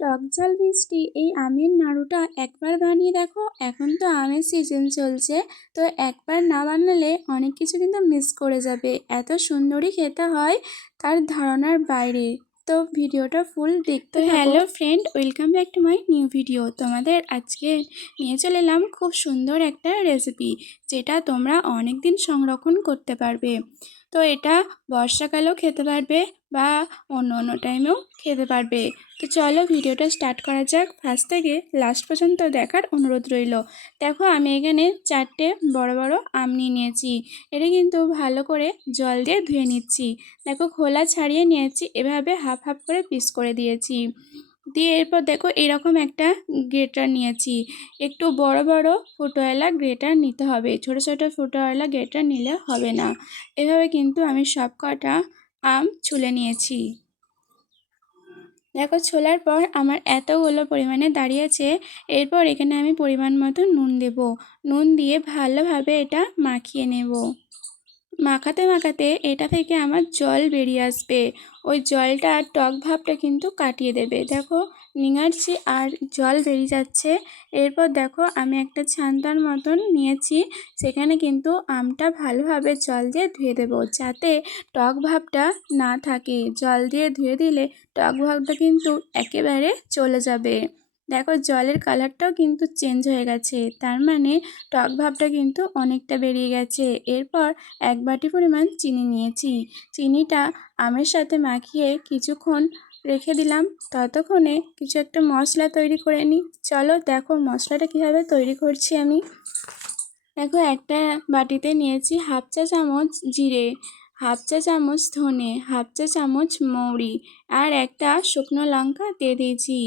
টক ঝাল মিষ্টি এই আমের নাড়ুটা একবার বানিয়ে দেখো। এখন তো আমের সিজন চলছে, তো একবার না বানালে অনেক কিছু কিন্তু মিস করে যাবে। এত সুন্দরই খেতে হয়, তার ধারণার বাইরে। তো ভিডিওটা ফুল দেখতে থাকো। Hello friend, welcome back to my new video. তোমাদের আজকে নিয়ে চলে এলাম খুব সুন্দর একটা রেসিপি, যেটা তোমরা অনেক দিন সংরক্ষণ করতে পারবে। তো এটা বর্ষাকালেও খেতে পারবে বা অন্য অন্য টাইমেও খেতে পারবে। তো চলো ভিডিওটা স্টার্ট করা যাক। ফার্স্ট থেকে লাস্ট পর্যন্ত দেখার অনুরোধ রইল। দেখো আমি এখানে 4টে বড় বড় আম নিয়ে নিয়েছি। এটা কিন্তু ভালো করে জল দিয়ে ধুয়ে নিচ্ছি। দেখো খোলা ছাড়িয়ে নিয়েছি, এভাবে হাফ হাফ করে পিস করে দিয়েছি। দিয়ে এরপর দেখো এরকম একটা গ্রেটার নিয়েছি। একটু বড় বড় ফুটোওয়ালা গ্রেটার নিতে হবে, ছোট ছোট ফুটোওয়ালা গ্রেটার নিলে হবে না। এভাবে কিন্তু আমি সব কটা আম ছুলে নিয়েছি। দেখো ছোলার পর আমার এতগুলো পরিমাণে দাঁড়িয়েছে। এরপর এখানে আমি পরিমাণ মতো নুন দেব। নুন দিয়ে ভালোভাবে এটা মাখিয়ে নেব। মাখাতে মাখাতে এটা থেকে আমার জল বেরিয়ে আসবে। ওই জলটা টক ভাবটা কিন্তু কাটিয়ে দেবে। দেখো নিঙাড়ছি আর জল বেরিয়ে যাচ্ছে। এরপর দেখো আমি একটা ছান্তার মতন নিয়েছি, সেখানে কিন্তু আমটা ভালোভাবে জল দিয়ে ধুয়ে দেবো, যাতে টক ভাবটা না থাকে। জল দিয়ে ধুয়ে দিলে টক ভাবটা কিন্তু একেবারে চলে যাবে। দেখো জলের কালারটাও কিন্তু চেঞ্জ হয়ে গেছে, তার মানে টক ভাবটা কিন্তু অনেকটা বেরিয়ে গেছে। এরপর 1 বাটি পরিমাণ চিনি নিয়েছি। চিনিটা আমের সাথে মাখিয়ে কিছুক্ষণ রেখে দিলাম। ততক্ষণে কিছু একটা মশলা তৈরি করে নিই। চলো দেখো মশলাটা কীভাবে তৈরি করছি আমি। দেখো একটা বাটিতে নিয়েছি হাফ চা চামচ জিরে, হাফ চা চামচ ধনে, হাফ চা চামচ মৌরি আর একটা শুকনো লঙ্কা দিয়ে দিয়েছি।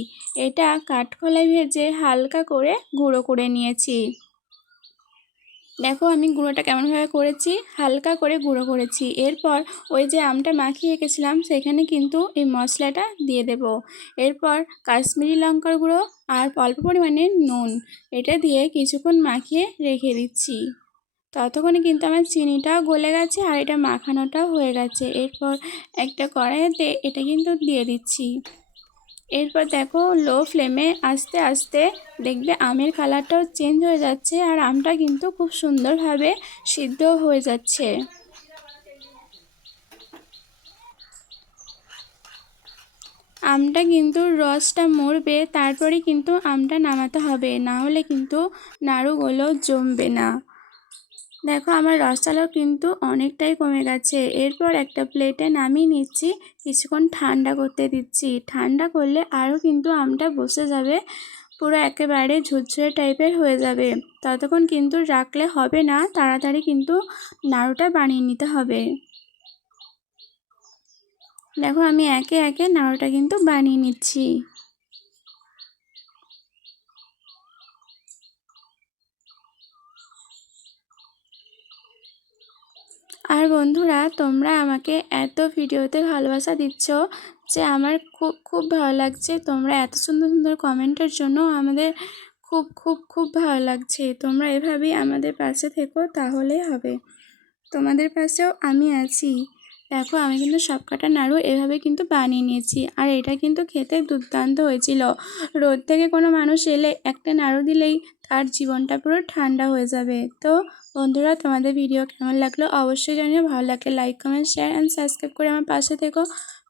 এটা কাঠখোলায় ভেজে হালকা করে গুঁড়ো করে নিয়েছি। দেখো আমি গুঁড়োটা কেমনভাবে করেছি, হালকা করে গুঁড়ো করেছি। এরপর ওই যে আমটা মাখিয়ে রেখেছিলাম সেখানে কিন্তু এই মশলাটা দিয়ে দেব। এরপর কাশ্মীরি লঙ্কার গুঁড়ো আর অল্প পরিমাণে নুন, এটা দিয়ে কিছুক্ষণ মাখিয়ে রেখে দিচ্ছি। ততক্ষণে কিন্তু আমার চিনিটাও গলে গেছে আর এটা মাখানোটাও হয়ে গেছে। এরপর একটা কড়াইতে এটা কিন্তু দিয়ে দিচ্ছি। এরপর দেখো লো ফ্লেমে আস্তে আস্তে দেখবে আমের কালারটাও চেঞ্জ হয়ে যাচ্ছে আর আমটা কিন্তু খুব সুন্দরভাবে সিদ্ধ হয়ে যাচ্ছে। আমটা কিন্তু রসটা মরবে, তারপরে কিন্তু আমটা নামাতে হবে, না হলে কিন্তু নাড়ুগুলো জমবে না। দেখো আমার রসালো কিন্তু অনেকটাই কমে গেছে। এরপর একটা প্লেটে নামিয়ে নিচ্ছি, কিছুক্ষণ ঠান্ডা করতে দিচ্ছি। ঠান্ডা করলে আরও কিন্তু আমটা বসে যাবে, পুরো একেবারে ঝুরঝুরে টাইপের হয়ে যাবে। ততক্ষণ কিন্তু রাখলে হবে না, তাড়াতাড়ি কিন্তু নাড়ুটা বানিয়ে নিতে হবে। দেখো আমি একে একে নাড়ুটা কিন্তু বানিয়ে নিচ্ছি। আর বন্ধুরা তোমরা আমাকে এত ভিডিওতে ভালোবাসা দিচ্ছ যে আমার খুব খুব ভালো লাগছে। তোমরা এত সুন্দর সুন্দর কমেন্টের জন্য আমাদের খুব খুব খুব ভালো লাগছে। তোমরা এভাবেই আমাদের পাশে থেকো, তাহলেই হবে। তোমাদের পাশেও আমি আছি। দেখো আমি কিন্তু সবকটা নাড়ু এভাবে কিন্তু বানিয়ে নিয়েছি, আর এটা কিন্তু খেতে দুর্দান্ত হয়েছিল। রোদ থেকে কোনো মানুষ এলে একটা নাড়ু দিলেই তার জীবনটা পুরো ঠান্ডা হয়ে যাবে। তো বন্ধুরা তোমাদের ভিডিও কেমন লাগলো অবশ্যই জানিও। ভালো লাগলে like comment share and subscribe করে আমার পাশে থেকো।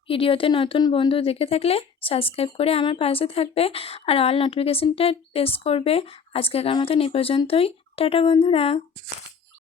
ভিডিওতে নতুন বন্ধু দেখে থাকলে সাবস্ক্রাইব করে আমার পাশে থাকবে আর অল নোটিফিকেশানটা প্রেস করবে। আজকের মতন এই পর্যন্তই। টাটা বন্ধুরা।